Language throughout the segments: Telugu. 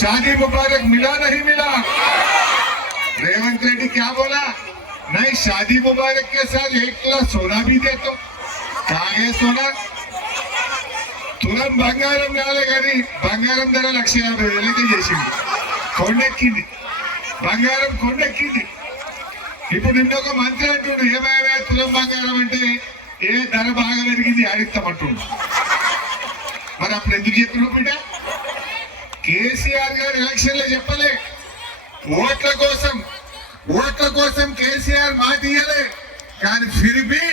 शादी मुबारक मिला नहीं मिला? रेवंत रेड्डी क्या बोला? नहीं, शादी मुबारक के साथ 1 तोला सोना भी दे तो कागे सोना తులం బంగారం కాలే కానీ బంగారం ధర 1,50,000కి చేసింది. కొండెక్కింది బంగారం, కొండెక్కింది. ఇప్పుడు నిన్న ఒక మంత్రి అంటుండు, ఏమైనా తులం బంగారం అంటే ఏ ధర బాగా పెరిగింది అడిగిస్తామంటుండు. మరి అప్పుడు ఎందుకు చెప్పిన బిడ్డ? కేసీఆర్ గారు ఎలక్షన్ లో చెప్పలే, ఓట్ల కోసం కేసీఆర్ మాట ఇయ్యలే. కానీ फिर भी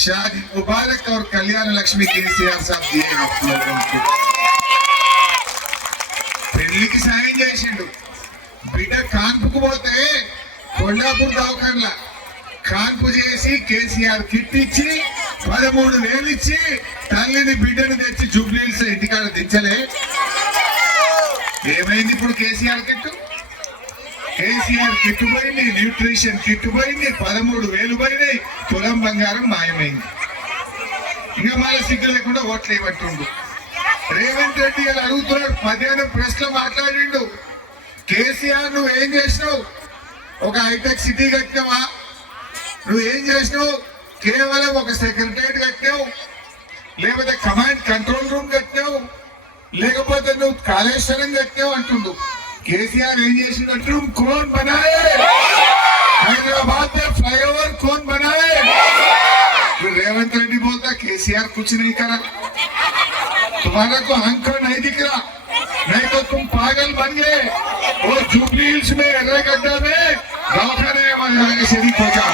शादी मुबारक और कल्याण लक्ष्मी केसीआर साहब दिए आप लोगों को. పెళ్లికి సాయం చేసిండు. బిడ్డ కాన్పుకు పోతే కొల్లాపూర్ దవాఖానలా కాన్పు చేసి కేసీఆర్ కిట్ ఇచ్చి 13,000 ఇచ్చి తల్లిని బిడ్డను తెచ్చి జూబ్లీహిల్స్ ఇంటికాడ దించలే. ఏమైంది ఇప్పుడు కేసీఆర్ కిట్టు? కేసీఆర్ కిట్టు పోయింది, న్యూట్రిషన్ కిట్టు పోయింది, 13,000 పోయినాయి, తులం బంగారం మాయమైంది. ఇంకా మళ్ళీ సిగ్గు లేకుండా ఓట్లు వేయబట్టుండు. రేవంత్ రెడ్డి గారు అడుగుతున్నాడు, మధ్యాహ్నం ప్రెస్ లో మాట్లాడిండు, కేసీఆర్ నువ్వేం చేసినావు? ఒక హైటెక్ సిటీ కట్టినావా? నువ్వేం చేసినావు? కేవలం ఒక సెక్రటరియట్ కట్టినావు, లేకపోతే కమాండ్ కంట్రోల్ రూమ్ కట్టినావు, లేకపోతే నువ్వు కాళేశ్వరం కట్టినావు అంటుండు. केसीआर रूम कौन बनाए? हैदराबाद में फ्लाईओवर कौन बनाए? फिर रेवंत रेड्डी बोलता केसीआर कुछ नहीं करा, तुम्हारा को अंक नहीं दिख रहा, नहीं तो तुम पागल बन गए. वो जुबली हिल्स में एर्रगड्डा में दवाखाने हमारे शरीफ हो जाओ.